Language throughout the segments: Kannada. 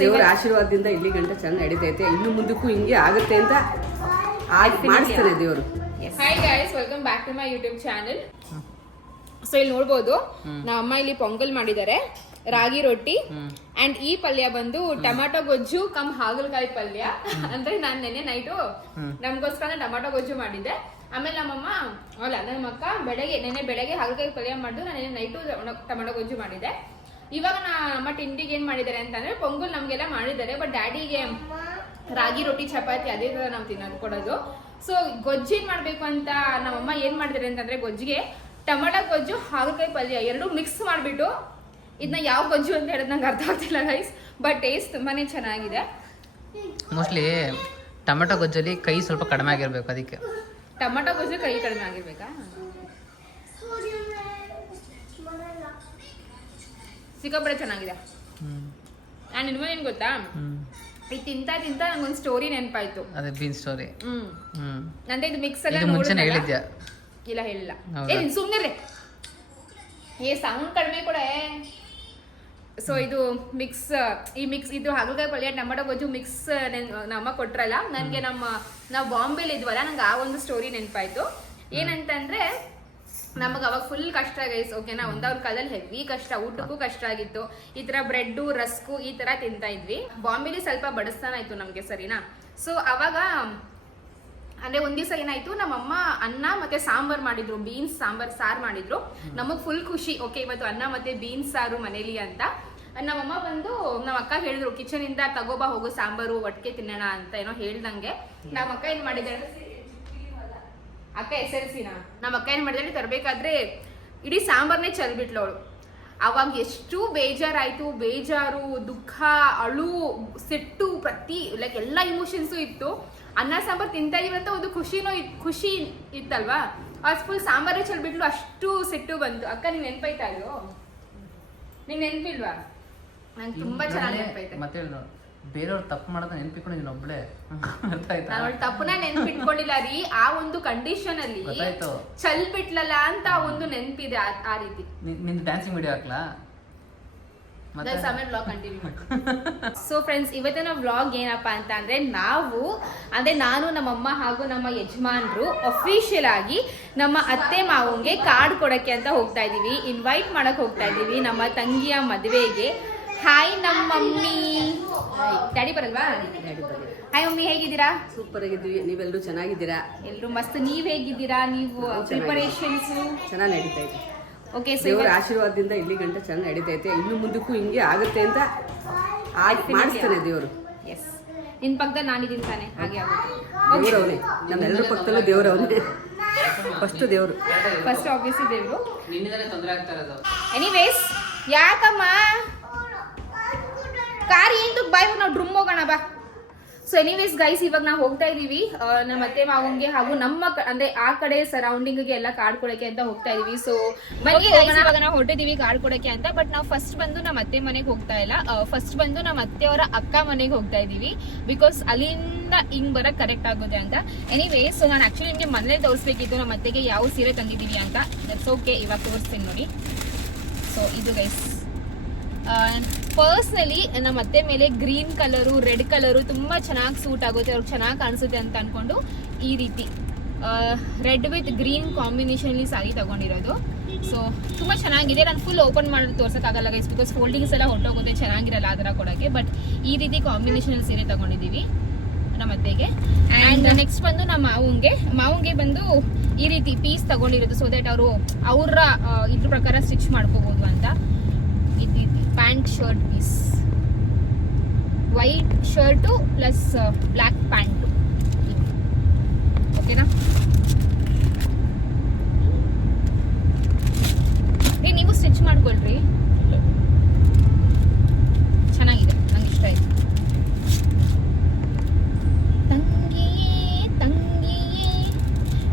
ದೇವರ ಆಶೀರ್ವಾದದಿಂದ ಇಲ್ಲಿ ಗಂಟೆ ಚೆನ್ನಾಗಿ ನಡೀತೈತೆ. ಇನ್ನು ಮುಂದಕ್ಕೂ ಹಿಂಗೆ ಆಗುತ್ತೆ ಅಂತ ಮಾಡಿಸ್ತಾನೆ ದೇವರು. Hi guys, welcome back to my YouTube channel. So ಇಲ್ಲಿ ನೋಡ್ಬೋದು ನಮ್ಮ ಅಮ್ಮ ಇಲ್ಲಿ ಪೊಂಗಲ್ ಮಾಡಿದ್ದಾರೆ, ರಾಗಿ ರೊಟ್ಟಿ ಅಂಡ್ ಈ ಪಲ್ಯ ಬಂದು ಟೊಮ್ಯಾಟೊ ಗೊಜ್ಜು ಕಮ್ ಹಾಗಲಕಾಯಿ ಪಲ್ಯ. ಅಂದ್ರೆ ನಾನು ನೆನ್ನೆ ನೈಟು ನಮ್ಗೋಸ್ಕರ ಟೊಮ್ಯಾಟೊ ಗೊಜ್ಜು ಮಾಡಿದ್ದೆ. ಆಮೇಲೆ ನಮ್ಮಮ್ಮ ನಮ್ಮ ಅಕ್ಕ ನೆನ್ನೆ ಬೆಳಗ್ಗೆ ಹಾಗಲಕಾಯಿ ಪಲ್ಯ ಮಾಡಿದ್ರು, ನಾನು ನೆನ್ನೆ ನೈಟು ಟೊಮ್ಯಾಟೊ ಗೊಜ್ಜು ಮಾಡಿದ್ದೆ. ಇವಾಗ ನಮ್ಮ ತಿಂಡಿಗೆ ಏನ್ ಮಾಡಿದ್ದಾರೆ ಅಂತಂದ್ರೆ ಪೊಂಗಲ್ ನಮ್ಗೆಲ್ಲ ಮಾಡಿದ್ದಾರೆ, ಬಟ್ ಡ್ಯಾಡಿಗೆ ರಾಗಿ ರೊಟ್ಟಿ ಚಪಾತಿ ಅದೇ ತರ ನಾವು ತಿನ್ನೋದು ಕೊಡೋದು. ಸೊ ಗೊಜ್ಜು ಏನ್ ಮಾಡ್ಬೇಕು ಅಂತ ನಮ್ಮಮ್ಮ ಏನ್ ಮಾಡಿದ್ದಾರೆ ಅಂತಂದ್ರೆ ಗೊಜ್ಜಿಗೆ ಟೊಮೆಟೊ ಗೊಜ್ಜು ಹಾಗಲಕಾಯಿ ಪಲ್ಯ ಎರಡು ಮಿಕ್ಸ್ ಮಾಡ್ಬಿಟ್ಟು ಇದನ್ನ ಯಾವ ಗೊಜ್ಜು ಅಂತ ಹೇಳೋದು ನಂಗೆ ಅರ್ಥ ಆಗ್ತಿಲ್ಲ ಗೈಸ್, ಬಟ್ ಟೇಸ್ಟ್ ತುಂಬಾನೇ ಚೆನ್ನಾಗಿದೆ. ಮೋಸ್ಟ್ಲಿ ಟೊಮೆಟೊ ಗೊಜ್ಜಲ್ಲಿ ಕೈ ಸ್ವಲ್ಪ ಕಡಿಮೆ ಆಗಿರ್ಬೇಕು, ಅದಕ್ಕೆ ಟೊಮೆಟೊ ಗೊಜ್ಜು ಕೈ ಕಡಿಮೆ ಆಗಿರ್ಬೇಕಾ? ಸಿಕ್ಕಾಪಟ್ಟೆ ಚೆನ್ನಾಗಿದೆ. ನಾನು ಇನ್ನೊಂದು ಏನ್ ಗೊತ್ತಾ, ಇದು ತಿಂತ ನಂಗೊಂದು ಸ್ಟೋರಿ ನೆನಪಾಯ್ತು. ಅದೇ ಬೀನ್ ಸ್ಟೋರಿ. ನಂದೆ ಇದು ಮಿಕ್ಸ್ ಎಲ್ಲ ಮುಂಚೆನೇ ಹೇಳಿದ್ಯಾ? ಇಲ್ಲ ಹೇಳಿಲ್ಲ. ಸುಮ್ಮನೆ ಸೌಂಡ್ ಕಡಿಮೆ ಕೂಡ. ಸೊ ಇದು ಮಿಕ್ಸ್ ಇದು ಹಾಗಲಕಾಯಿ ಪಲ್ಯ ಟೊಮೆಟೊ ಗೊಜ್ಜು ಮಿಕ್ಸ್ ನಮ್ಮ ಕೊಟ್ರಲ್ಲ ನನಗೆ. ನಾವು ಬಾಂಬೆಲಿ ಇದ್ವಲ್ಲ, ನಂಗೆ ಆ ಒಂದು ಸ್ಟೋರಿ ನೆನಪಾಯ್ತು. ಏನಂತಂದ್ರೆ ನಮಗೆ ಅವಾಗ ಫುಲ್ ಕಷ್ಟ ಗೈಸ್, ಓಕೆನಾ? ಒಂದವ್ರ ಕಾಲದಲ್ಲಿ ಹೆವಿ ಕಷ್ಟ, ಊಟಕ್ಕೂ ಕಷ್ಟ ಆಗಿತ್ತು. ಈ ತರ ಬ್ರೆಡ್ ರಸ್ಕು ಈ ತರ ತಿಂತಾ ಇದ್ವಿ. ಬಾಂಬೆಲಿ ಸ್ವಲ್ಪ ಬಡಿಸ್ತಾನ ಇತ್ತು ನಮ್ಗೆ, ಸರಿನಾ? ಸೊ ಅವಾಗ ಅಂದ್ರೆ ಒಂದ್ ದಿವಸ ಏನಾಯ್ತು, ನಮ್ಮಮ್ಮ ಅನ್ನ ಮತ್ತೆ ಸಾಂಬಾರ್ ಮಾಡಿದ್ರು, ಬೀನ್ಸ್ ಸಾರು ಮಾಡಿದ್ರು. ನಮಗ್ ಫುಲ್ ಖುಷಿ, ಓಕೆ ಇವತ್ತು ಅನ್ನ ಮತ್ತೆ ಬೀನ್ಸ್ ಸಾರು ಮನೇಲಿ ಅಂತ. ನಮ್ಮಮ್ಮ ಬಂದು ನಮ್ಮ ಅಕ್ಕ ಹೇಳಿದ್ರು, ಕಿಚನ್ ಇಂದ ತಗೋಬಾ ಹೋಗೋ ಸಾಂಬಾರು ಒಟ್ಟಿಗೆ ತಿನ್ನೋಣ ಅಂತ ಏನೋ ಹೇಳ್ದಂಗೆ. ನಮ್ಮ ಅಕ್ಕ ಏನ್ ಮಾಡಿದಾರೆ, ಅಕ್ಕ SLCನ ನಮ್ಮ ಅಕ್ಕ ಏನ್ ಮಾಡಿದಾರೆ, ತರ್ಬೇಕಾದ್ರೆ ಇಡೀ ಸಾಂಬಾರ್ನೇ ಚೆಲ್ಬಿಟ್ಲು ಅವಳು. ಅವಾಗ ಎಷ್ಟು ಬೇಜಾರು, ದುಃಖ, ಅಳು, ಸಿಟ್ಟು, ಲೈಕ್ ಎಲ್ಲ ಇಮೋಷನ್ಸು ಇತ್ತು. ಅನ್ನ ಸಾಂಬಾರ್ ತಿಂತಾ ಇದೀವಂತ ಒಂದು ಖುಷಿ ಇತ್ತಲ್ವಾ, ಅದು ಫುಲ್ ಸಾಂಬಾರೇ ಚೆಲ್ಬಿಟ್ಲು, ಅಷ್ಟು ಸಿಟ್ಟು ಬಂತು. ಅಕ್ಕ ನೀನ್ ನೆನ್ಪೈತಾ ಇದು? ನೀನ್ ನೆನ್ಪಿಲ್ವಾ? ನಂಗೆ ತುಂಬಾ ಚೆನ್ನಾಗಿ ನೆನ್ಪೈತೆ. ಮತ್ತೆ ಬೇರೆಯವ್ರು ತಪ್ಪು ಮಾಡೋದ ನೆನ್ಪಿಟ್ಕೊಂಡು ನೀನು ಒಬ್ಳೆ ಅರ್ಥ ಆಯ್ತಾ? ನಾನು ತಪ್ಪನ್ನ ನೆನ್ಪಿಟ್ಕೊಂಡಿಲ್ಲ ರೀ, ಆ ಒಂದು ಕಂಡೀಷನ್ ಅಲ್ಲಿ ಚೆಲ್ಬಿಟ್ಲಲ್ಲ ಅಂತ ಒಂದು ನೆನ್ಪಿದೆ. ಆ ರೀತಿ ನಿನ್ ಡ್ಯಾನ್ಸಿಂಗ್ ವಿಡಿಯೋ ಹಾಕ್ಲಾ? ಸೊ ಫ್ರೆಂಡ್ಸ್, ಇವತ್ತಿನ ವ್ಲಾಗ್ ಏನಪ್ಪಾ ಅಂತ ಅಂದ್ರೆ ನಾನು ನಮ್ಮಮ್ಮ ಹಾಗೂ ನಮ್ಮ ಯಜಮಾನ್ರು ಅಫಿಷಿಯಲ್ ಆಗಿ ನಮ್ಮ ಅತ್ತೆ ಮಾವಂಗೆ ಕಾರ್ಡ್ ಕೊಡಕ್ಕೆ ಅಂತ ಹೋಗ್ತಾ ಇದೀವಿ, ಇನ್ವೈಟ್ ಮಾಡಕ್ ಹೋಗ್ತಾ ಇದೀವಿ ನಮ್ಮ ತಂಗಿಯ ಮದುವೆಗೆ. ಹಾಯ್ ನಮ್ಮ ಮಮ್ಮಿ. ಡ್ಯಾಡಿ ಬರಲ್ವಾ? ಹಾಯ್ ಮಮ್ಮಿ, ಹೇಗಿದ್ದೀರಾ? ಸೂಪರ್ ಆಗಿದ್ದೀವಿ, ನೀವೆಲ್ಲರೂ ಚೆನ್ನಾಗಿದ್ದೀರಾ? ಎಲ್ರು ಮಸ್ತ್. ನೀವ್ ಹೇಗಿದ್ದೀರಾ? ನೀವು ಪ್ರಿಪರೇಷನ್ಸ್ ಚೆನ್ನಾಗಿ ನಡೀತಾ ಇದೆ. ಓಕೆ, ದೇವರ ಆಶೀರ್ವಾದದಿಂದ ಇಲ್ಲಿ ಗಂಟೆ ಚೆನ್ನಾಗಿ ನಡೀತೈತೆ. ಇನ್ನು ಮುಂದಕ್ಕೂ ಹಿಂಗೆ ಆಗುತ್ತೆ ಅಂತ ಮಾಡಿಸ್ತಾನೆ ದೇವರು. ಎಸ್, ನಿನ್ ಪಕ್ಕದಲ್ಲಿ ನಾನಿದ್ದೀನಿ ತಾನೆ, ಹಾಗೆ ಆಗುತ್ತೆ. ದೇವರವನೇ, ನಮ್ಮೆಲ್ಲರ ಪಕ್ಕದಲ್ಲೂ ದೇವರವನೇ. ಫಸ್ಟ್ ಆಬ್ವಿಯಸ್ಲಿ ದೇವರು. ನಿನ್ನಿಂದಲೇ ತೊಂದರೆ ಆಗ್ತಾ ಇರೋದು. ಎನಿವೇಸ್, ಯಾಕಮ್ಮ ಕಾರ್ ಏನು ಬಾಯ್ ನಾವು ಡ್ರಮ್ ಹೋಗೋಣ ಬಾ. ಸೊ ಎನಿವೇಸ್ ಗೈಸ್, ಇವಾಗ ನಾವು ಹೋಗ್ತಾ ಇದೀವಿ ನಮ್ಮ ಅತ್ತೆ ಮಾವಂಗೆ ಹಾಗೂ ನಮ್ಮ ಅಂದ್ರೆ ಆ ಕಡೆ ಸರೌಂಡಿಂಗ್ ಗೆ ಎಲ್ಲ ಕಾರ್ಡ್ ಕೊಡಕ್ಕೆ ಅಂತ ಹೋಗ್ತಾ ಇದೀವಿ. ಸೊ ಬನ್ನಿ ಇವಾಗ ನಾವು ಹೊರಟಿದೀವಿ ಕಾರ್ಡ್ ಕೊಡಕ್ಕೆ ಅಂತ. ಬಟ್ ನಾವು ಫಸ್ಟ್ ಬಂದು ನಮ್ಮ ಅತ್ತೆ ಮನೆಗೆ ಹೋಗ್ತಾ ಇಲ್ಲ, ಫಸ್ಟ್ ಬಂದು ನಮ್ಮ ಅತ್ತೆಯವರ ಅಕ್ಕ ಮನೆಗೆ ಹೋಗ್ತಾ ಇದೀವಿ. ಬಿಕಾಸ್ ಅಲ್ಲಿಂದ ಹಿಂಗ್ ಬರಕ್ ಕರೆಕ್ಟ್ ಆಗುತ್ತೆ ಅಂತ. ಎನಿವೇಸ್, ಸೊ ನಾನು ಆಕ್ಚುಲಿ ನಿಮ್ಗೆ ಮನೇಲಿ ತೋರಿಸ್ಬೇಕಿತ್ತು ನಮ್ಮ ಅತ್ತೆಗೆ ಯಾವ ಸೀರೆ ತಂದಿದೀವಿ ಅಂತ. ದಟ್ಸ್ ಓಕೆ, ಇವಾಗ ತೋರಿಸ್ತೀನಿ ನೋಡಿ. ಸೊ ಇದು ಗೈಸ್, ಪರ್ಸ್ನಲಿ ನಮ್ಮ ಅತ್ತೆ ಮೇಲೆ ಗ್ರೀನ್ ಕಲರು, ರೆಡ್ ಕಲರು ತುಂಬಾ ಚೆನ್ನಾಗಿ ಸೂಟ್ ಆಗುತ್ತೆ, ಅವ್ರಿಗೆ ಚೆನ್ನಾಗಿ ಕಾಣಿಸುತ್ತೆ ಅಂತ ಅನ್ಕೊಂಡು ಈ ರೀತಿ ರೆಡ್ ವಿತ್ ಗ್ರೀನ್ ಕಾಂಬಿನೇಷನ್ ಸಾರಿ ತಗೊಂಡಿರೋದು. ಸೊ ತುಂಬಾ ಚೆನ್ನಾಗಿದೆ. ನಾನು ಫುಲ್ ಓಪನ್ ಮಾಡಿ ತೋರ್ಸಕ್ಕಾಗಲ್ಲ ಗೈಸ್, ಬಿಕಾಸ್ ಫೋಲ್ಡಿಂಗ್ಸ್ ಎಲ್ಲ ಹೊರಟೋಗುತ್ತೆ, ಚೆನ್ನಾಗಿರಲ್ಲ ಆ ಥರ ಕೊಡೋಕ್ಕೆ. ಬಟ್ ಈ ರೀತಿ ಕಾಂಬಿನೇಷನ್ ಸೀರೆ ತಗೊಂಡಿದ್ದೀವಿ ನಮ್ಮ ಅತ್ತೆಗೆ. ಆ್ಯಂಡ್ ನೆಕ್ಸ್ಟ್ ಬಂದು ನಮ್ಮ ಮಾವಂಗೆ ಬಂದು ಈ ರೀತಿ ಪೀಸ್ ತಗೊಂಡಿರೋದು, ಸೊ ದಟ್ ಅವರು ಅವರ ಇದ್ರ ಪ್ರಕಾರ ಸ್ಟಿಚ್ ಮಾಡ್ಕೋಬಹುದು ಅಂತ. Pant shirt piece, white shirt plus black pant, ಓಕೆನಾ? ನೀವು ಸ್ಟಿಚ್ ಮಾಡ್ಕೊಳ್ರಿ, ಚೆನ್ನಾಗಿದೆ, ನಂಗೆ ಇಷ್ಟ ಆಯ್ತು.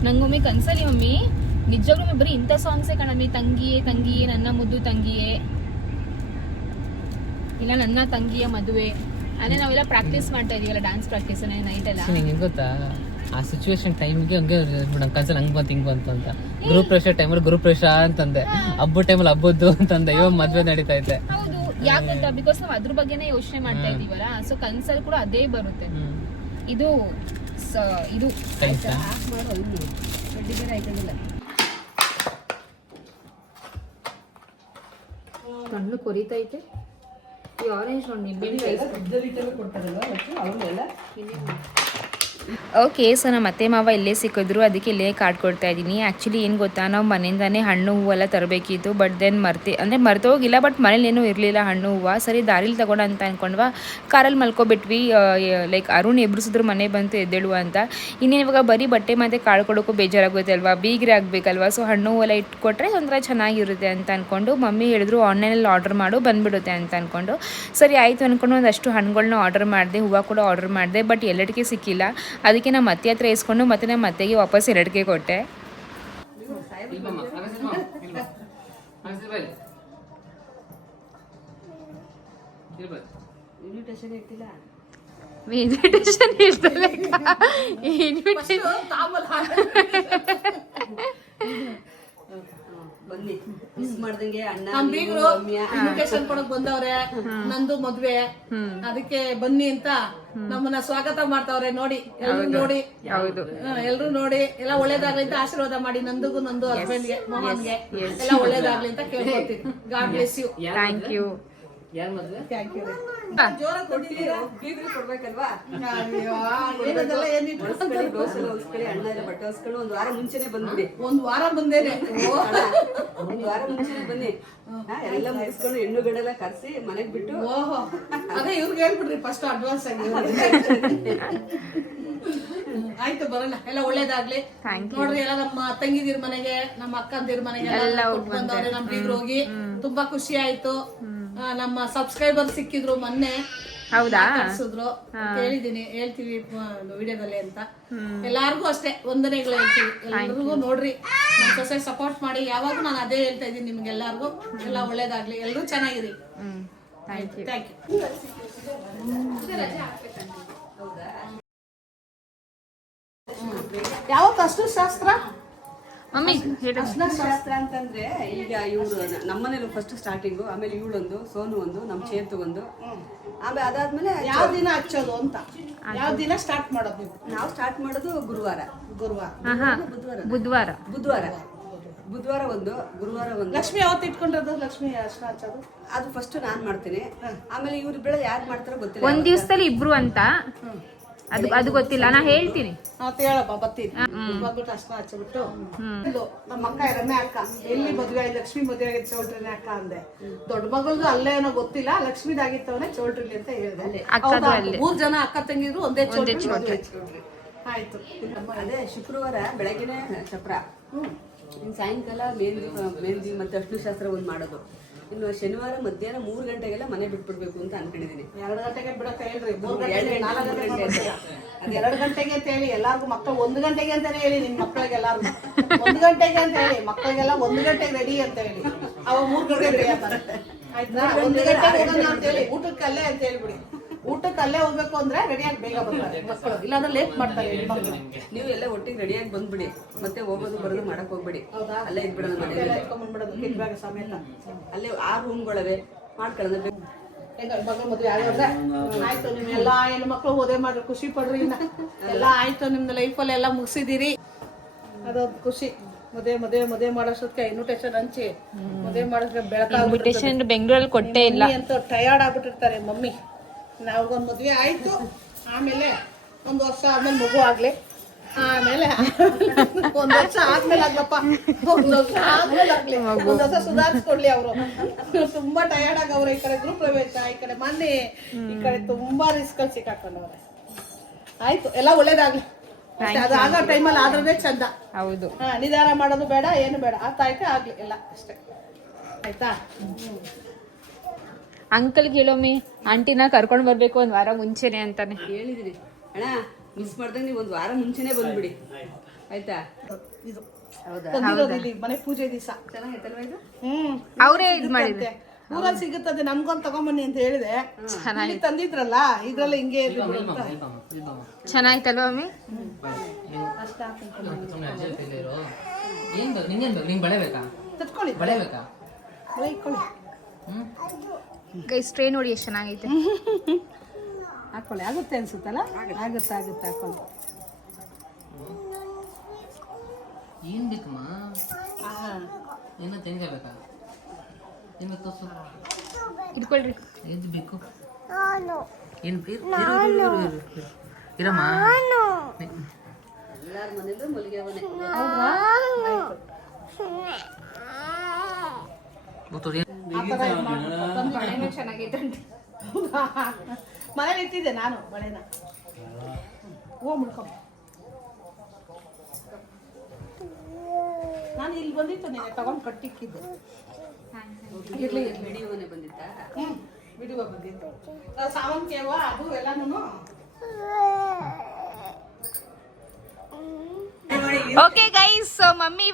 ನಂಗೊಮ್ಮೆ ಕನ್ಸಲ್ಲಿ ಮಮ್ಮಿ ನಿಜವಾಗ್ಲೂ ಬರೀ ಇಂಥ ಸಾಂಗ್ಸೇ ಕಾಣಮ್ಮಿ. ತಂಗಿಯೇ ನನ್ನ ಮುದ್ದು ತಂಗಿಯೇ, ಇಲ್ಲ ನನ್ನ ತಂಗಿಯ ಮದುವೆ, ಅದೇ ನಾವೆಲ್ಲ ಪ್ರಾಕ್ಟೀಸ್ ಮಾಡ್ತಾ ಇದೀವಲ್ಲ, ಡ್ಯಾನ್ಸ್ ಪ್ರಾಕ್ಟೀಸ್ ನೈಟ್ ಎಲ್ಲ. ನಿಂಗೆ ಗೊತ್ತಾ, ಆ ಸಿಚುವೇಶನ್ ಟೈಮ್ಗೆ ಹಂಗೆ ಕನ್ಸಲ್ ಹಂಗ್ ಬಂತು ಹಿಂಗ್ ಬಂತು ಅಂತ. ಗ್ರೂಪ್ ಪ್ರೆಷರ್ ಟೈಮಲ್ಲಿ ಗ್ರೂಪ್ ಪ್ರೆಷರ್ ಅಂತಂದೆ, ಹಬ್ಬದ ಟೈಮಲ್ಲಿ ಹಬ್ಬದ್ದು ಅಂತಂದೆ, ಇವಾಗ ಮದ್ವೆ ನಡೀತಾ ಇದೆ. ಹೌದು, ಯಾಕೆ ಗೊತ್ತಾ, ಬಿಕಾಸ್ ನಾವು ಅದ್ರ ಬಗ್ಗೆನೇ ಯೋಚನೆ ಮಾಡ್ತಾ ಇದೀವಲ್ಲ, ಸೊ ಕನ್ಸಲ್ಲಿ ಕೂಡ ಅದೇ ಬರುತ್ತೆ. ಇದು ಇದು ಕಣ್ಣು ಕೊರಿತೈತೆ. ಈ ಆರೆಂಜ್ ನೋಡಿ ನಿಂಬೆಹಣ್ಣು ಕೊಡ್ತಾರಲ್ವಾ ಅವನ್ನೆಲ್ಲ ಓಕೆ. ಸೊ ನಮ್ಮ ಅತ್ತೆ ಮಾವ ಇಲ್ಲೇ ಸಿಕ್ಕಿದ್ರು, ಅದಕ್ಕೆ ಇಲ್ಲೇ ಕಾರ್ಡ್ ಕೊಡ್ತಾ ಇದ್ದೀನಿ. ಆ್ಯಕ್ಚುಲಿ ಏನು ಗೊತ್ತಾ, ನಾವು ಮನೆಯಿಂದಾನೇ ಹಣ್ಣು ಹೂವೆಲ್ಲ ತರಬೇಕಿತ್ತು, ಬಟ್ ದೆನ್ ಮರ್ತೋಗಿಲ್ಲ, ಬಟ್ ಮನೇಲಿ ಏನೂ ಇರಲಿಲ್ಲ ಹಣ್ಣು ಹೂವು. ಸರಿ ದಾರಿಲಿ ತಗೋಣ ಅಂತ ಅಂದ್ಕೊಂಡ್ವಾ, ಕಾರಲ್ಲಿ ಮಲ್ಕೊಬಿಟ್ವಿ. ಲೈಕ್ ಅರುಣ್ ಎಬ್ರಿಸಿದ್ರು ಮನೆ ಬಂತು ಎದ್ದೇಳುವ ಅಂತ. ಇನ್ನೇನು ಇವಾಗ ಬರೀ ಬಟ್ಟೆ ಮತ್ತು ಕಾಳು ಕೊಡೋಕ್ಕೂ ಬೇಜಾರಾಗುತ್ತೆ ಅಲ್ವಾ, ಬೀಗ್ರೆ ಆಗಬೇಕಲ್ವಾ. ಸೊ ಹಣ್ಣು ಹೂವೆಲ್ಲ ಇಟ್ಕೊಟ್ರೆ ಒಂಥರ ಚೆನ್ನಾಗಿರುತ್ತೆ ಅಂತ ಅಂದ್ಕೊಂಡು ಮಮ್ಮಿ ಹೇಳಿದ್ರು ಆನ್ಲೈನಲ್ಲಿ ಆರ್ಡರ್ ಮಾಡು ಬಂದುಬಿಡುತ್ತೆ ಅಂತ ಅಂದ್ಕೊಂಡು, ಸರಿ ಆಯಿತು ಅಂದ್ಕೊಂಡು ಒಂದಷ್ಟು ಹಣ್ಣುಗಳನ್ನ ಆರ್ಡರ್ ಮಾಡಿದೆ, ಹೂವು ಕೂಡ ಆರ್ಡರ್ ಮಾಡಿದೆ, ಬಟ್ ಎಲ್ಲಡಿಗೆ ಸಿಕ್ಕಿಲ್ಲ. ಅದಕ್ಕೆ ನಮ್ಮ ಅತ್ತೆ ಹತ್ರ ಇಸ್ಕೊಂಡು ಮತ್ತೆ ನಮ್ಮ ಅತ್ತೆಗೆ ವಾಪಸ್ 2ಗೆ ಕೊಟ್ಟೆ. ಇನ್ವಿಟೇಷನ್ ಇಟ್ಟಿಲ್ಲ, ಇನ್ವಿಟೇಷನ್ ಇರ್ತಲ್ಲ ಬನ್ನಿ ಮಿಸ್ ಮಾಡ್ದಂಗೆ ಅಣ್ಣ ಇನ್ವಿಟೇಷನ್ ಕೊಡಕ್ ಬಂದವ್ರೆ, ನಂದು ಮದ್ವೆ, ಅದಕ್ಕೆ ಬನ್ನಿ ಅಂತ ನಮ್ಮನ್ನ ಸ್ವಾಗತ ಮಾಡ್ತಾವ್ರೆ. ನೋಡಿ ಎಲ್ರು ನೋಡಿ, ಎಲ್ರು ನೋಡಿ ಎಲ್ಲ ಒಳ್ಳೇದಾಗ್ಲಿ ಅಂತ ಆಶೀರ್ವಾದ ಮಾಡಿ, ನಂದು ಹಸ್ಬೆಂಡ್ಗೆ ಮೋಹನ್ಗೆ ಎಲ್ಲ ಒಳ್ಳೇದಾಗ್ಲಿ ಅಂತ ಕೇಳ್ಕೊತೀನಿ. God bless you. Thank you. Thank you. ಜೋರಾಗಿ ಕೊಡ್ತೀರಾ, ಬೀಗ್ರು ಕೊಡ್ಬೇಕಲ್ವಾ? ಏನದೆಲ್ಲ ಏನಿಟ್ಟು ಅಣ್ಣ ಎಲ್ಲ ಬಟ್ಟೆ ಹೊಸ್ಕೊಂಡು ಒಂದ್ ವಾರ ಮುಂಚೆನೆ ಬಂದ್ಬಿಡಿ. ಒಂದ್ ವಾರ ಬಂದೇನೆ, ಒಂದ್ ವಾರ ಮುಂಚೆನೆ ಬನ್ನಿ, ಎಲ್ಲ ಮುಗಿಸ್ಕೊಂಡು ಹೆಣ್ಣುಗಳೆಲ್ಲ ಕರ್ಸಿ ಮನೆಗ್ ಬಿಟ್ಟು. ಓಹೋ, ಅದೇ ಇವ್ರಿಗೆ ಹೇಳ್ಬಿಡ್ರಿ ಫಸ್ಟ್ ಅಡ್ವಾನ್ಸ್ ಆಗಿ. ಆಯ್ತು ಬರೋಣ, ಎಲ್ಲ ಒಳ್ಳೇದಾಗ್ಲಿ. ನೋಡ್ರಿ ಎಲ್ಲ ನಮ್ಮ ತಂಗಿದಿರ್ ಮನೆಗೆ, ನಮ್ಮ ಅಕ್ಕಂದಿರ್ ಮನೆಗೆ ಬಂದವ್ರೆ ನಮ್ ಬೀಗ್ರು ಹೋಗಿ. ತುಂಬಾ ಖುಷಿ ಆಯ್ತು. ನಮ್ಮ ಸಬ್ಸ್ಕ್ರೈಬರ್ ಸಿಕ್ಕಿದ್ರು ಮೊನ್ನೆ, ಹೌದಾ ಕಳ್ಸಿದ್ರು, ಹೇಳ್ತೀವಿ ವಿಡಿಯೋದಲ್ಲಿ ಅಂತ. ಎಲ್ಲಾರ್ಗು ಅಷ್ಟೇ ವಂದನೆಗಳು ಹೇಳ್ತೀವಿ. ಎಲ್ರಿಗೂ ನೋಡ್ರಿ, ನಮ್ ಸೊಸೆ ಸಪೋರ್ಟ್ ಮಾಡಿ. ಯಾವಾಗೂ ನಾನು ಅದೇ ಹೇಳ್ತಾ ಇದ್ದೀನಿ ನಿಮ್ಗೆಲ್ಲಾರ್ಗು, ಎಲ್ಲ ಒಳ್ಳೇದಾಗ್ಲಿ, ಎಲ್ರು ಚೆನ್ನಾಗಿರಿ. Thank you. ಯಾವತ್ತು ಅಷ್ಟು ಶಾಸ್ತ್ರ ಮಮ್ಮಿ ಶಾಸ್ತ್ರ ಅಂತಂದ್ರೆ, ಈಗ ಇವ್ರು ನಮ್ಮನೇಲಿ ಫಸ್ಟ್ ಸ್ಟಾರ್ಟಿಂಗು, ಆಮೇಲೆ ಇವಳೊಂದು, ಸೋನು ಒಂದು, ನಮ್ ಚೇತು ಒಂದು, ಆಮೇಲೆ ಅದಾದ್ಮೇಲೆ ಯಾವ ದಿನ ಹಚ್ಚೋದು ಅಂತ, ಯಾವ ದಿನ ಸ್ಟಾರ್ಟ್ ಮಾಡೋದು ನೀವು? ನಾವು ಸ್ಟಾರ್ಟ್ ಮಾಡೋದು ಗುರುವಾರ ಬುಧವಾರ ಒಂದು, ಗುರುವಾರ ಒಂದು. ಲಕ್ಷ್ಮಿ ಯಾವತ್ತು ಇಟ್ಕೊಂಡ್ರದು? ಲಕ್ಷ್ಮಿ ಅರ್ಶನ ಹಚ್ಚೋದು ಅದು ಫಸ್ಟ್ ನಾನ್ ಮಾಡ್ತೀನಿ, ಆಮೇಲೆ ಇವ್ರು ಬೆಳೆ ಯಾರು ಮಾಡ್ತಾರೋ ಗೊತ್ತಿಲ್ಲ. ಒಂದ್ ದಿವಸದಲ್ಲಿ ಇಬ್ರು ಅಂತ ಅದು ಗೊತ್ತಿಲ್ಲ, ನಾ ಹೇಳ್ತೀನಿ. ಹೇಳಪ್ಪ ಬರ್ತೀನಿ. ಬಂದ್ಬಿಟ್ಟು ಅರ್ಶನ ಹಚ್ಚಿಬಿಟ್ಟು, ನಮ್ಮ ಅಕ್ಕ ಎರಡನೇ ಅಕ್ಕ, ಎಲ್ಲಿ ಮದುವೆ ಆಗಿ ಲಕ್ಷ್ಮಿ ಮದುವೆ ಆಗಿದ್ದು ಚೌಲ್ಟ್ರಿನೇ ಅಕ್ಕ ಅಂದೆ. ದೊಡ್ಡ ಮಗಳದು ಅಲ್ಲೇ ಏನೋ ಗೊತ್ತಿಲ್ಲ, ಲಕ್ಷ್ಮಿದಾಗಿತ್ತವನೇ ಚೌಲ್ಟ್ರಿಲಿ ಅಂತ ಹೇಳಿದೆ. 3 ಜನ ಅಕ್ಕ ತಂಗಿದ್ರು ಒಂದೇ ಚೌಲ್ಟ್ರಿ. ಆಯ್ತು. ಅದೇ ಶುಕ್ರವಾರ ಬೆಳಗ್ಗೆನೆ ಚಪ್ರ, ಇನ್ನು ಸಾಯಂಕಾಲ ಮೆಹಂದಿ ಮತ್ತೆ ಅರ್ಶಿನ ಶಾಸ್ತ್ರ ಒಂದು ಮಾಡೋದು. ಇನ್ನು ಶನಿವಾರ ಮಧ್ಯಾಹ್ನ 3 ಗಂಟೆಗೆಲ್ಲ ಮನೆ ಬಿಟ್ಬಿಡ್ಬೇಕು ಅಂತ ಅನ್ಕೊಂಡಿದೀನಿ. 2 ಗಂಟೆಗೆ ಬಿಡಕ್ ಹೇಳ್ರಿ, 3 ಗಂಟೆ 4 ಗಂಟೆ ಅದು 2 ಗಂಟೆಗೆ ಅಂತ ಹೇಳಿ ಎಲ್ಲಾರ್ಗು ಮಕ್ಕಳು 1 ಗಂಟೆಗೆ ಅಂತಾನೆ ಹೇಳಿ. ನಿಮ್ ಮಕ್ಕಳಿಗೆ ಎಲ್ಲಾರ್ಗು 1 ಗಂಟೆಗೆ ಅಂತ ಹೇಳಿ, ಮಕ್ಕಳಿಗೆಲ್ಲ 1 ಗಂಟೆಗೆ ರೆಡಿ ಅಂತ ಹೇಳಿ. ಅವಾಗ 3 ಗಂಟೆಗೆ ರೆಡಿ ಆಗ್ತಾರೆ. ಆಯ್ತಾ? 1 ಗಂಟೆಗೆ ಹೋಗೋಣ ಅಂತ ಹೇಳಿ, ಊಟಕ್ಕೆ ಅಲ್ಲೇ ಅಂತ ಹೇಳ್ಬಿಡಿ. ಊಟಕ್ಕೆ ಅಲ್ಲೇ ಹೋಗ್ಬೇಕು ಅಂದ್ರೆ ರೆಡಿಯಾಗಿ ಬೇಗ ಬರ್ತಾರೆ ಮಕ್ಕಳು, ಇಲ್ಲಾಂದ್ರೆ ಲೇಟ್ ಮಾಡ್ತಾರೆ ಮಕ್ಕಳು. ನೀವು ಎಲ್ಲ ಒಟ್ಟಿಗೆ ರೆಡಿಯಾಗಿ ಬಂದ್ಬಿಡಿ, ಮತ್ತೆ ಹೋಗೋದು ಬರೋದು ಮಾಡಕ್ ಹೋಗ್ಬೇಡಿ. ಹೌದಾ? ಅಲ್ಲೇ ಇದ್ಬಿಡೋದು, ಎಲ್ಲ ಇಟ್ಕೊಂಡ್ಬಿಡೋದು ಕಿಟ್ ಬ್ಯಾಗ್ ಸಮೇತ. ಅಲ್ಲೇ 6 ರೂಮ್ಗಳವೆ ಮಾಡ್ಕೊಳ್ಳೋದು. ಮಗಳು ಮದುವೆ ಆಗಿದ್ರೆ ಆಯ್ತು, ನಿಮ್ ಎಲ್ಲಾ ಹೆಣ್ಣು ಮಕ್ಕಳು ಓದೇ ಮಾಡ್ರಿ, ಖುಷಿ ಪಡ್ರಿ. ಎಲ್ಲ ಆಯ್ತು, ನಿಮ್ದು ಲೈಫಲ್ಲಿ ಎಲ್ಲ ಮುಗಿಸಿದಿರಿ, ಅದೊಂದು ಖುಷಿ. ಮದುವೆ ಮಾಡೋಷ್ಟೊತ್ತಿಗೆ ಇನ್ವಿಟೇಷನ್ ಹಂಚಿ ಮದುವೆ ಮಾಡಿದ್ರೆ ಬೆಳಕಾಗ್ಬಿಟ್ಟು ಬೆಂಗಳೂರಲ್ಲಿ ಕೊಟ್ಟೇ ಇಲ್ಲ ಅಂತ ಟಯರ್ಡ್ ಆಗ್ಬಿಟ್ಟಿರ್ತಾರೆ ಮಮ್ಮಿ. ನಾವೊಂದು ಮದ್ವೆ ಆಯ್ತು, ಆಮೇಲೆ 1 ವರ್ಷ ಆದ್ಮೇಲೆ ಮಗು ಆಗ್ಲಿ, ಆಮೇಲೆ 1 ವರ್ಷ ಆದ್ಮೇಲೆ ಆಗ್ಲಪ್ಪ, 1 ವರ್ಷ ಆದ್ಮೇಲೆ ಆಗ್ಲಿ, 1 ವರ್ಷ ಸುಧಾರಿಸ್ಕೊಡ್ಲಿ. ಅವರು ತುಂಬಾ ಟಯರ್ಡ್ ಆಗವ್ರೆ. ಈ ಕಡೆ ಗೃಹ ಪ್ರವೇಶ, ಈ ಕಡೆ ಮನೆ, ಈ ಕಡೆ ತುಂಬಾ ರಿಸ್ಕ್ ಅಲ್ಲಿ ಸಿಕ್ಕಾಕೊಂಡವ್ರೆ. ಆಯ್ತು, ಎಲ್ಲ ಒಳ್ಳೇದಾಗ್ಲಿ. ಅದು ಆಗೋ ಟೈಮಲ್ಲಿ ಆದ್ರೆ ಚಂದ. ಹೌದು, ನಿಧಾನ ಮಾಡೋದು ಬೇಡ, ಏನು ಬೇಡ, ಆಯ್ತಾ ಆಗ್ಲಿ ಎಲ್ಲ ಅಷ್ಟೇ. ಆಯ್ತಾ? ಅಂಕಲ್ಗೆ ಹೇಳೋಮ್ಮಿ, ಆಂಟಿನ ಕರ್ಕೊಂಡು ಬರ್ಬೇಕು 1 ವಾರ ಮುಂಚೆನೆ ಅಂತಾನೆ ಹೇಳಿದೀನಿ. ಅಣ್ಣ ಮಿಸ್ ಮಾಡ್ದಂಗೆ ನೀವು 1 ವಾರ ಮುಂಚೆನೆ ಬಂದ್ಬಿಡಿ, ಆಯ್ತಾ? ಇದು ಹೌದಾ? ಇಲ್ಲಿ ಮನೆ ಪೂಜೆ ದಿವಸ ಚೆನ್ನಾಗೈತಲ್ವಾ ಇದು? ಅವರೇ ಇದು ಮಾಡಿದ್ರೆ ಊರಲ್ಲಿ ಸಿಗುತ್ತದೆ, ನಮ್ಗೊಂದು ತಗೊಂಬನ್ನಿ ಅಂತ ಹೇಳಿದೆ. ಇಲ್ಲಿ ತಂದಿದ್ರಲ್ಲ, ಇದ್ರಲ್ಲ ಹಿಂಗೆ ಚೆನ್ನಾಗಿತ್ತಲ್ವಾ ಮಮ್ಮಿ? ನಿಂಗೆ ಬಳೆ ಬೇಕಾ? ತಟ್ಕೊಳ್ಳಿ, ಬಳೆ ಬೇಕಾ? ಬಳೆ ಇಟ್ಕೊಳ್ಳಿ. ಗೈಸ್ ಟ್ರೇ ನೋಡಿ ಎಷ್ಟು ಚೆನ್ನಾಗೈತೆ. ಹಾಕೊಳ್ಳಿ, ಆಗುತ್ತೆ ಅನ್ಸುತ್ತಲ್ಲ? ಆಗುತ್ತೆ ಹಾಕೊಳ್ಳಿ. ಏನು ಬೇಕಮ್ಮ? ಏನೋ ತೆಂಗ ಬೇಕಾ? ಏನು ತೋರ್ಸು. ಇಟ್ಕೊಳ್ರಿ. ಏನು ಬೇಕು? ಏನು ಇರಮ್ಮ. ಎಲ್ಲಾರ ಮನೇಲೂ ಮಲ್ಲಿಗೆ ಹೂವನೆ. ಬಳೆನೂ ಚೆನ್ನಾಗೈತೆ ಆಂಟಿ. ಮನೇಲಿ ಇಟ್ಟಿದ್ದೆ ನಾನು ಬಳೆನ. ಹೂವು ಮುಡ್ಕೊಂಬ. ನಾನು ಇಲ್ಲಿ ಬಂದಿತ್ತು ನೀನೆ ತಗೊಂಡು ಕಟ್ಟಿಕ್ಕಿದ್ದೆ. ಬಿಡಿ ಹೂವನೆ ಬಂದಿತ್ತಾ? ಬಿಡುವ ಬಂದಿತ್ತು. ಸಾವಂತಿಗೆ ಹೂವು ಅದು ಎಲ್ಲಾನು. ಓಕೆ ಗೈಸ್, ಮಮ್ಮಿ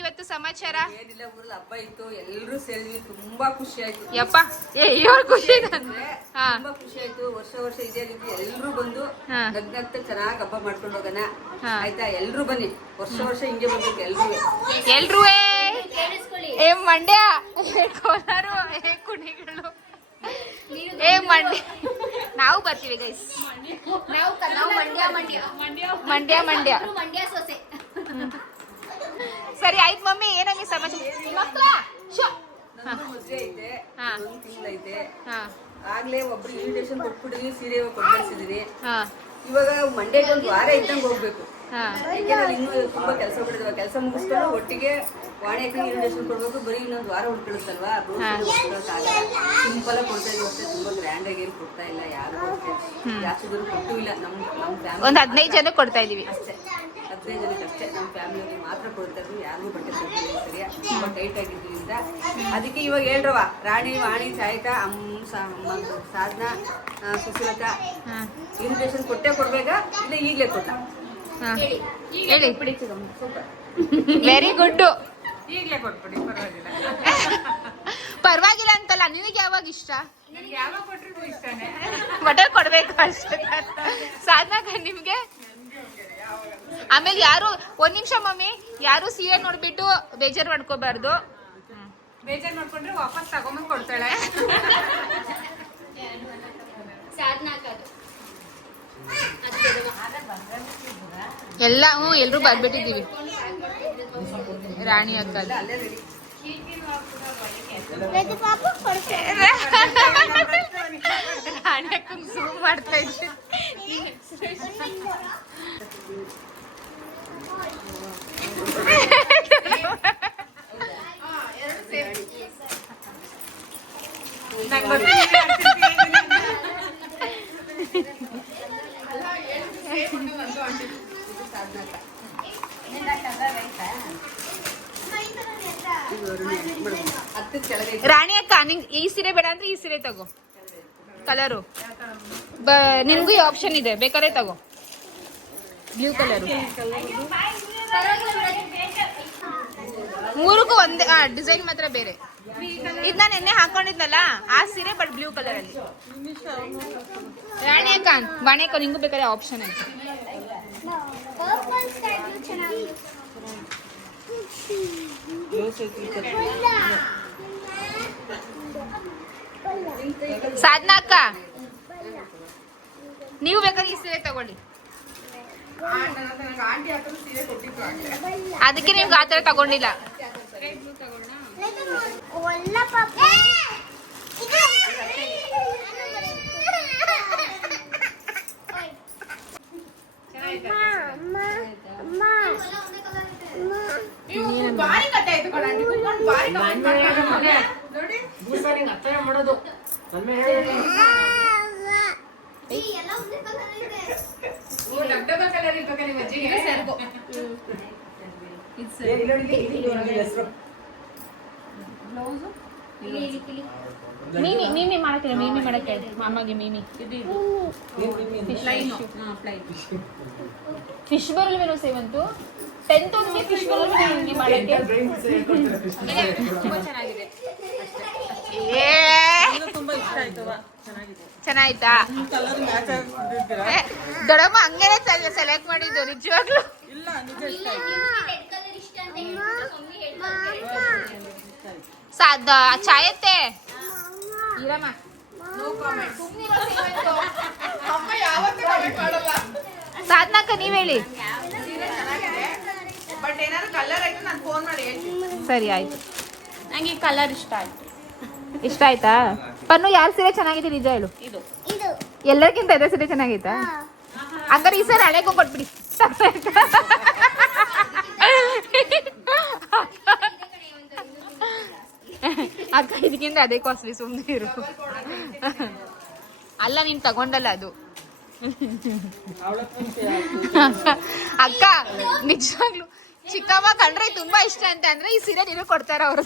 ಇವತ್ತು ಸಮಾಚಾರ ಏನಿಲ್ಲ, ಊರಲ್ಲಿ ಹಬ್ಬ ಇತ್ತು, ಎಲ್ಲರೂ ಸೇರಿದ್ವಿ, ತುಂಬಾ ಖುಷಿ ಆಯ್ತು. ಯಪ್ಪ ಇವ್ರ ಖುಷಿ. ಹಾ, ತುಂಬಾ ಖುಷಿ ಆಯ್ತು. ವರ್ಷ ಇದೇ ರೀತಿ ಎಲ್ಲರೂ ಬಂದು ಹಾ. ನಗ್ನಗ್ತಾ ಚೆನ್ನಾಗಿ ಹಬ್ಬ ಮಾಡ್ಕೊಂಡು ಹೋಗೋಣ. ಹಾ. ಆಯ್ತಾ? ಎಲ್ಲರೂ ಬನ್ನಿ, ವರ್ಷ ಹಿಂಗೆ ಬರ್ಬೇಕು ಎಲ್ರು. ಎಲ್ರೂ ಏ ಮಂಡ್ಯ, ಕೋಲಾರ, ಕುಣಿಗಳು, ಏ ಮಂಡ್ಯ, ನಾವು ಬರ್ತೀವಿ ಗೈಸ್. ಮಂಡ್ಯ ಸರಿ ಆಯ್ತು ಮಮ್ಮಿ. ಏನಂಗೆ ಸಮಾಚಾರ? ನಂದು ಮದ್ವೆ ಐತೆ, ಹಾ. 1 ತಿಂಗಳೈತೆ. ಹಾ ಆಗ್ಲೇ ಒಬ್ರು ಇನ್ವಿಟೇಷನ್ ಕೊಟ್ಬಿಟ್ಟಿದೀನಿ, ಸೀರೆ ಕೊಟ್ಬಿಡಿಸಿದೀನಿ. ಹಾ ಇವಾಗ ಮಂಡ್ಯಕ್ಕೆ 1 ವಾರ ಇದ್ದಂಗೆ ಹೋಗ್ಬೇಕು. ಹಾ ಯಾಕೆಂದ್ರೆ ಇನ್ನೂ ತುಂಬಾ ಕೆಲಸ ಬಿಡಿದ್ವ, ಕೆಲಸ ಮುಗಿಸ್ಕೊಂಡು ಒಟ್ಟಿಗೆ ವಾಣಿಯಕ್ಕೆ ಇನ್ವಿಟೇಷನ್ ಕೊಡ್ಬೇಕು. ಬರೀ ಇನ್ನೊಂದು ವಾರ ಉಳ್ಕೊಳ್ಳುತ್ತಲ್ವಾ, ಸಿಂಪಲ್ ಆಗಿ ಕೊಡ್ತಾ ಇದೀವಿ ಅಷ್ಟೇ. ತುಂಬಾ ಗ್ರ್ಯಾಂಡ್ ಆಗಿ ಏನು ಕೊಡ್ತಾ ಇಲ್ಲ ಯಾರು ಅಷ್ಟೇ. ಜಾಸ್ತಿ ದೂರ ಕೊಟ್ಟು ಇಲ್ಲ. ನಮ್ಮ ಫ್ಯಾಮಿಲಿ ಒಂದು 15 ಜನ ಕೊಡ್ತಾ ಇದೀವಿ ಅಷ್ಟೇ, 15 ಜನಕ್ಕೆ ಅಷ್ಟೇ. ನಮ್ಮ ಫ್ಯಾಮಿಲಿಯಲ್ಲಿ ಮಾತ್ರ ಕೊಡ್ತಾ ಇದ್ವಿ, ಯಾರಿಗೂ ಬಟ್ಟೆ ಕೊಡ್ತಿಲ್ಲ. ಸರಿಯಾ? ತುಂಬಾ ಟೈಟ್ ಆಗಿದ್ದರಿಂದ ಅದಕ್ಕೆ ಇವಾಗ ಹೇಳ್ರವ, ರಾಣಿ, ವಾಣಿ, ಚಾಯ್ತಾ, ಸಾಧನಾ, ಸುಶೀಲತಾ ಇನ್ವಿಟೇಷನ್ ಕೊಡ್ಬೇಕಾ ಇಲ್ಲ ಈಗಲೇ ಕೊಟ್ಟ? ಹೇಳಿ. Super, very good. ಈಗಲೇ ಕೊಟ್ಬಿಡಿ, ಪರವಾಗಿಲ್ಲ. ಪರವಾಗಿಲ್ಲ ಅಂತಲ್ಲ, ನಿನಗೆ ಯಾವಾಗ ಇಷ್ಟ? ಯಾವಾಗ ಕೊಟ್ಟರು ಇಷ್ಟನೇ. ಬಟರ್ ಕೊಡ್ಬೇಕು ಅಷ್ಟೇ. ಸಾಧನಾಕ ನಿಮ್ಗೆ? ಆಮೇಲೆ ಯಾರು, 1 ನಿಮಿಷ ಮಮ್ಮಿ, ಯಾರು ಸೀರೆ ನೋಡ್ಬಿಟ್ಟು ಬೇಜಾರು ಮಾಡ್ಕೋಬಾರ್ದು. ಬೇಜಾರು ಮಾಡ್ಕೊಂಡ್ರೆ ವಾಪಸ್ ತಗೊಂಬಂದು ಕೊಡ್ತಾಳೆ. ಎಲ್ಲ ಎಲ್ರು ಬರ್ಬಿಟ್ಟಿದೀವಿ. ರಾಣಿ ಅಕ್ಕ ಅಲ್ಲೇ ರೆಡಿ. ರಾಣಿ ಅಕ್ಕಂಗ್ ಝೂಮ್ ಮಾಡ್ತಾ ಇದ್ದೆ. ರಾಣಿ ಅಕ್ಕ, ನಿಂಗೆ ಈ ಸೀರೆ ಬೇಡ ಅಂದ್ರೆ ಈ ಸೀರೆ ತಗೋ, ಕಲರು ನಿನ್ಗೂ ಈ ಆಪ್ಷನ್ ಇದೆ, ಬೇಕಾದ್ರೆ ತಗೋ. ಬ್ಲೂ ಕಲರು 3ಕ್ಕೂ ಒಂದೇ ಡಿಸೈನ್ ಮಾತ್ರ ಬೇರೆ. ಇದ್ ನಾನು ಎಣ್ಣೆ ಹಾಕೊಂಡಿದ್ನಲ್ಲ ಆ ಸೀರೆ, ಬಟ್ ಬ್ಲೂ ಕಲರ್ ಅಲ್ಲಿ. ರಾಣಿ ಅಕ್ಕ, ವಾಣಿ ಅಕ್ಕ, ನಿಂಗೂ ಬೇಕಾದ್ರೆ ಆಪ್ಷನ್ ಐತೆ. ಸಾಧನಾ ಅಕ್ಕ, ನೀವು ಬೇಕಾದ್ರೆ ಈ ಸೀರೆ ತಗೊಳ್ಳಿ. ಅದಕ್ಕೆ ನಿಮ್ಗೆ ಆತರ ತಗೊಂಡಿಲ್ಲ. ಮಾಡೋದು ಮೀಮಿ ಮಾಡಕ್ಕೆ, ಮೀಮಿ ಮಾಡಕ್ಕೆ ಮಾಮಗೆ ಮೀಮಿ ಫಿಶ್ ಬರಲ್ವೇನೋ ಸೇವಂತು 10th ಫಿಶ್ ಬರಲ್ವೇನೋ ಮಾಡಕ್ಕೆ. ತುಂಬಾ ಚೆನ್ನಾಗಿದೆ. ಚೆನ್ನಾಯ್ತಾ? ದೊಡ್ಡಮ್ಮ ಹಂಗೇನೆ ಸೆಲೆಕ್ಟ್ ಮಾಡಿದ್ದು ನಿಜವಾಗ್ಲು. ಚಾಯತ್ತೆ ಇರಮ್ಮ ನೋ ಕಾಮೆಂಟ್. ಅಮ್ಮ ಯಾವತ್ತೂ ಕಾಮೆಂಟ್ ಮಾಡಲ್ಲ. ಸಾಧನಾಕ ನೀವ್ ಹೇಳಿ. ಸೀರೆ ಚೆನ್ನಾಗಿದೆ, ಬಟ್ ಏನಾದ್ರು ಕಲರ್ ಆಯ್ತು ನಾನು ಫೋನ್ ಮಾಡಿ ಹೇಳ್ತೀನಿ. ಸರಿ ಆಯ್ತು. ನಂಗೆ ಈ ಕಲರ್ ಇಷ್ಟ ಆಯ್ತು. ಇಷ್ಟ ಆಯ್ತಾ? ಪನ್ನು ಯಾರ ಸೀರೆ ಚೆನ್ನಾಗಿದೆ ನಿಜ ಹೇಳು. ಇದು ಎಲ್ಲರಿಗಿಂತ ಇದೇ ಸೀರೆ ಚೆನ್ನಾಗೈತಾ? ಹಂಗಾರೆ ಈ ಸರಿ ಹಳೆಗೂ ಕೊಟ್ಬಿಡಿ. ಅಕ್ಕ ಇದಕ್ಕಿಂತ ಅದೇ ಕಾಸ್ಟ್ಲಿ, ಸುಮ್ಮನೆ ಇರು. ಅಲ್ಲ ನೀನ್ ತಗೊಂಡಲ್ಲ ಅದು. ಅಕ್ಕ ನಿಜವಾಗ್ಲು ಚಿಕ್ಕಮ್ಮ ಕಂಡ್ರೆ ತುಂಬಾ ಇಷ್ಟ ಅಂತ ಅಂದ್ರೆ ಈ ಸೀರೆ ನೀನು ಕೊಡ್ತಾರ ಅವ್ರು.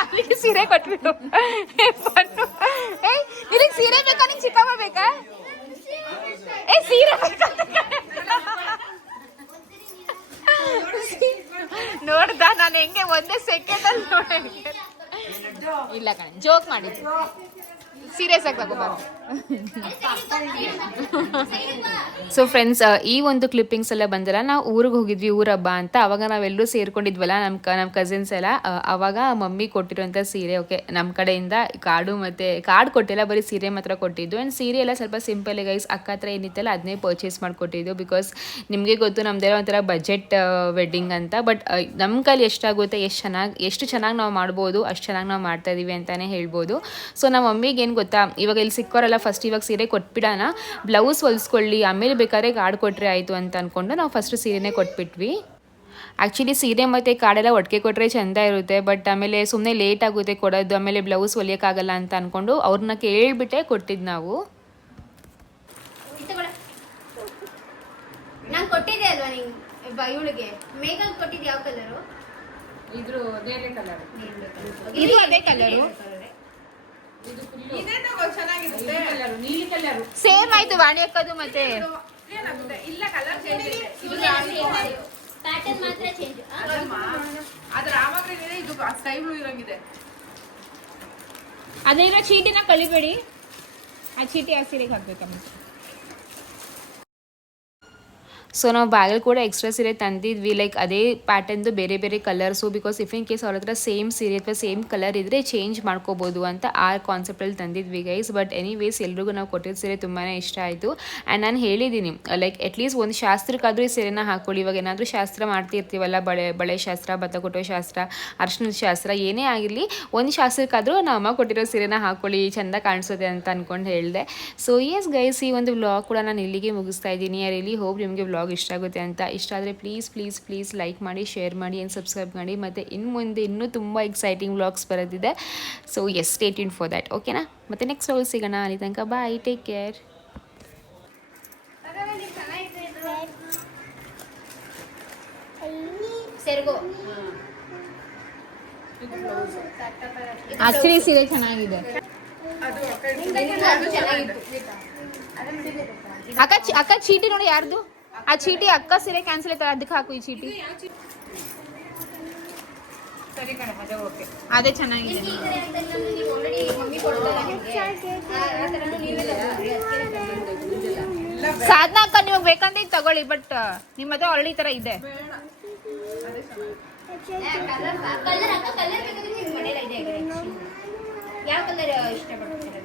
ಅಲ್ಲಿಗೆ ಸೀರೆ ಕೊಟ್ಬಿಟ್ಟು ನಿನಗೆ ಸೀರೆ ಬೇಕಾ ನಿನ್ ಚಿಕ್ಕಮ್ಮ ಬೇಕಾ? ಸೀರೆ ಬೇಕಾ? ನೋಡ್ದ ನಾನು ಹೆಂಗೆ ಒಂದೇ ಸೆಕೆಂಡ್ ಅಲ್ಲಿ ನೋಡ. ಇಲ್ಲ ಕಣ, ಜೋಕ್ ಮಾಡಿದ್ದೆ, ಸೀರಿಯಸ್ ಆಗಿ ತಗೋಬಾರ್ದು. ಸೊ ಫ್ರೆಂಡ್ಸ್, ಈ ಒಂದು ಕ್ಲಿಪ್ಪಿಂಗ್ಸ್ ಎಲ್ಲ ಬಂದಲ್ಲ, ನಾವು ಊರಿಗೆ ಹೋಗಿದ್ವಿ, ಊರ ಹಬ್ಬ ಅಂತ. ಅವಾಗ ನಾವೆಲ್ಲರೂ ಸೇರ್ಕೊಂಡಿದ್ವಲ್ಲ ನಮ್ಮ ಕಸಿನ್ಸ್ ಎಲ್ಲ. ಅವಾಗ ಮಮ್ಮಿ ಕೊಟ್ಟಿರೋಂಥ ಸೀರೆ, ಓಕೆ ನಮ್ಮ ಕಡೆಯಿಂದ ಕಾರ್ಡ್ ಕೊಟ್ಟಿಲ್ಲ, ಬರೀ ಸೀರೆ ಮಾತ್ರ ಕೊಟ್ಟಿದ್ದು. ಆ್ಯಂಡ್ ಸೀರೆ ಎಲ್ಲ ಸ್ವಲ್ಪ ಸಿಂಪಲ್ ಗೈಸ್, ಅಕ್ಕ ಹತ್ರ ಏನಿತ್ತಲ್ಲ ಅದನ್ನೇ ಪರ್ಚೇಸ್ ಮಾಡಿಕೊಟ್ಟಿದ್ದು. ಬಿಕಾಸ್ ನಿಮಗೆ ಗೊತ್ತು ನಮ್ಮದೆಲ್ಲ ಒಂಥರ ಬಜೆಟ್ ವೆಡ್ಡಿಂಗ್ ಅಂತ. ಬಟ್ ನಮ್ಮ ಕೈಲಿ ಎಷ್ಟಾಗುತ್ತೆ, ಎಷ್ಟು ಚೆನ್ನಾಗಿ ನಾವು ಮಾಡ್ಬೋದು, ಅಷ್ಟು ಚೆನ್ನಾಗಿ ನಾವು ಮಾಡ್ತಾ ಇದೀವಿ ಅಂತಲೇ ಹೇಳ್ಬೋದು. ಸೊ ನಮ್ಮ ಮಮ್ಮಿಗೆ ಏನು ಗೊತ್ತಾ, ಇವಾಗ ಇಲ್ಲಿ ಸಿಕ್ಕೋರಲ್ಲ, ಫಸ್ಟ್ ಇವಾಗ ಸೀರೆ ಕೊಟ್ಬಿಡೋಣ, ಬ್ಲೌಸ್ ಹೊಲಿಸ್ಕೊಳ್ಳಿ, ಆಮೇಲೆ ಬೇಕಾದ್ರೆ ಕಾರ್ಡ್ ಕೊಟ್ಟರೆ ಆಯಿತು ಅಂತ ಅಂದ್ಕೊಂಡು ನಾವು ಫಸ್ಟ್ ಸೀರೆನೇ ಕೊಟ್ಬಿಟ್ವಿ. ಆ್ಯಕ್ಚುಲಿ ಸೀರೆ ಮತ್ತು ಕಾರ್ಡೆಲ್ಲ ಒಟ್ಟಿಗೆ ಕೊಟ್ಟರೆ ಚೆಂದ ಇರುತ್ತೆ, ಬಟ್ ಆಮೇಲೆ ಸುಮ್ಮನೆ ಲೇಟ್ ಆಗುತ್ತೆ ಕೊಡೋದು, ಆಮೇಲೆ ಬ್ಲೌಸ್ ಹೊಲಿಯೋಕ್ಕಾಗಲ್ಲ ಅಂತ ಅಂದ್ಕೊಂಡು ಅವ್ರನ್ನ ಕೇಳಿಬಿಟ್ಟೆ ಕೊಟ್ಟಿದ್ದು ನಾವು. ನಾನು ಕೊಟ್ಟಿದ್ದೆ ಅಲ್ವಾ ನಿಂಗೆ ಇವಳಿಗೆ ಮೇಕಪ್ ಕೊಟ್ಟಿದ್ದು? ಯಾವ ಕಲರು? ಇದು ಬೇರೆ ಕಲರ್, ಇದು ಅದೇ ಕಲರು. ಇದೇ ತಗೋ, ಚೆನ್ನಾಗಿರುತ್ತೆ. ನೀಲಿ ಕಲರ್ ಸೇಮ್ ಆಯ್ತು ವಾಣಿ ಅಕ್ಕದು. ಮತ್ತೆ ಏನಾಗುತ್ತೆ, ಇಲ್ಲ ಕಲರ್ ಚೇಂಜ್ ಇದೆ. ಇದು ಪ್ಯಾಟರ್ನ್ ಮಾತ್ರ ಚೇಂಜ್. ಅದ್ರ ಆವಾಗ ಇದು ಸ್ಕೈ ಬ್ಲೂ ಇರಂಗಿದೆ. ಅದೇನೋ ಚೀಟಿನ ಕಳಿಬೇಡಿ, ಆ ಚೀಟಿ ಆ ಸೀರೆಗೆ ಹಾಕ್ಬೇಕಮ್ಮ. ಸೊ ನಾವು ಬ್ಯಾಗಲ್ಲಿ ಕೂಡ ಎಕ್ಸ್ಟ್ರಾ ಸೀರೆ ತಂದಿದ್ವಿ, ಲೈಕ್ ಅದೇ ಪ್ಯಾಟರ್ನ್ದು ಬೇರೆ ಬೇರೆ colours. Because if in case ಅವ್ರ ಹತ್ರ ಸೇಮ್ ಸೀರೆ ಅಥವಾ ಸೇಮ್ ಕಲರ್ ಇದ್ದರೆ ಚೇಂಜ್ ಮಾಡ್ಕೋಬೋದು ಅಂತ ಆ ಕಾನ್ಸೆಪ್ಟಲ್ಲಿ ತಂದಿದ್ವಿ ಗೈಸ್. ಬಟ್ ಎನಿವೇಸ್ ಎಲ್ರಿಗೂ ನಾವು ಕೊಟ್ಟಿದ್ದ ಸೀರೆ ತುಂಬಾ ಇಷ್ಟ ಆಯಿತು. ಆ್ಯಂಡ್ ನಾನು ಹೇಳಿದ್ದೀನಿ, ಲೈಕ್ ಅಟ್ಲೀಸ್ಟ್ ಒಂದು ಶಾಸ್ತ್ರಕ್ಕಾದರೂ ಈ ಸೀರೆನ ಹಾಕ್ಕೊಳ್ಳಿ. ಇವಾಗ ಏನಾದರೂ ಶಾಸ್ತ್ರ ಮಾಡ್ತಿರ್ತೀವಲ್ಲ, ಬಳೆ ಶಾಸ್ತ್ರ, ಭತ್ತ ಕೊಟ್ಟೋ ಶಾಸ್ತ್ರ, ಅರ್ಶಿಣದ ಶಾಸ್ತ್ರ, ಏನೇ ಆಗಿರಲಿ ಒಂದು ಶಾಸ್ತ್ರಕ್ಕಾದರೂ ನಾವು ಅಮ್ಮ ಕೊಟ್ಟಿರೋ ಸೀರೆನ ಹಾಕ್ಕೊಳ್ಳಿ, ಚೆಂದ ಕಾಣಿಸುತ್ತೆ ಅಂತ ಅಂದ್ಕೊಂಡು ಹೇಳಿದೆ. ಸೊ ಎಸ್ ಗೈಸ್, ಈ ಒಂದು ವ್ಲಾಗ್ ಕೂಡ ನಾನು ಇಲ್ಲಿಗೆ ಮುಗಿಸ್ತಾ ಇದ್ದೀನಿ. ಐ ರಿಯಲಿ ಹೋಪ್ ನಿಮಗೆ ವ್ಲಾಗ್ ಇಷ್ಟ ಆಗುತ್ತೆ ಅಂತ. ಇಷ್ಟ ಆದರೆ ಪ್ಲೀಸ್ ಲೈಕ್ ಮಾಡಿ, ಶೇರ್ ಮಾಡಿ ಆ್ಯಂಡ್ ಸಬ್ಸ್ಕ್ರೈಬ್ ಮಾಡಿ. ಮತ್ತು ಇನ್ನು ಮುಂದೆ ಇನ್ನೂ ತುಂಬ ಎಕ್ಸೈಟಿಂಗ್ ವ್ಲಾಗ್ಸ್ ಬರೋದಿದೆ. So yes, stay tuned for that. ಓಕೆನಾ? ಮತ್ತು ನೆಕ್ಸ್ಟ್ ವ್ಲಾಗ್ ಸಿಗೋಣ. ಅಲ್ಲಿ ತನಕ ಬಾಯ್, ಟೇಕ್ ಕೇರ್. ಸೆರ್ಗೋ ಆಕ್ಚುಲಿ ಸೀರೆ ಚೆನ್ನಾಗಿದೆ. ಅಕ್ಕ ಚೀಟಿ ನೋಡಿ ಯಾರ್ದು? ಆ ಚೀಟಿ ಅಕ್ಕ ಸೀರೆ ಕ್ಯಾನ್ಸಲ್ ಆಯ್ತಲ್ಲ, ಅದಕ್ಕೆ ಹಾಕು ಈ ಚೀಟಿ. ಸರಿ ಕಣೆ, ಅದೇ ಓಕೆ. ಅದೇ ಚೆನ್ನಾಗಿದೆ. ಸಾಧನಾ ಅಕ್ಕ ನಿಮಗೆ ಬೇಕಂತ ಈಗ ತಗೊಳ್ಳಿ, ಬಟ್ ನಿಮ್ಮ ಹತ್ರ ಆಲ್ರೆಡಿ ಈ ಥರ ಇದೆ. ಕಲರ್ ಬೇಕಾದ್ರೆ ನಿಮ್ಮ ಮನೇಲಿ ಇದೆ. ಯಾವ ಕಲರ್ ಇಷ್ಟಪಡ್ತೀರಾ?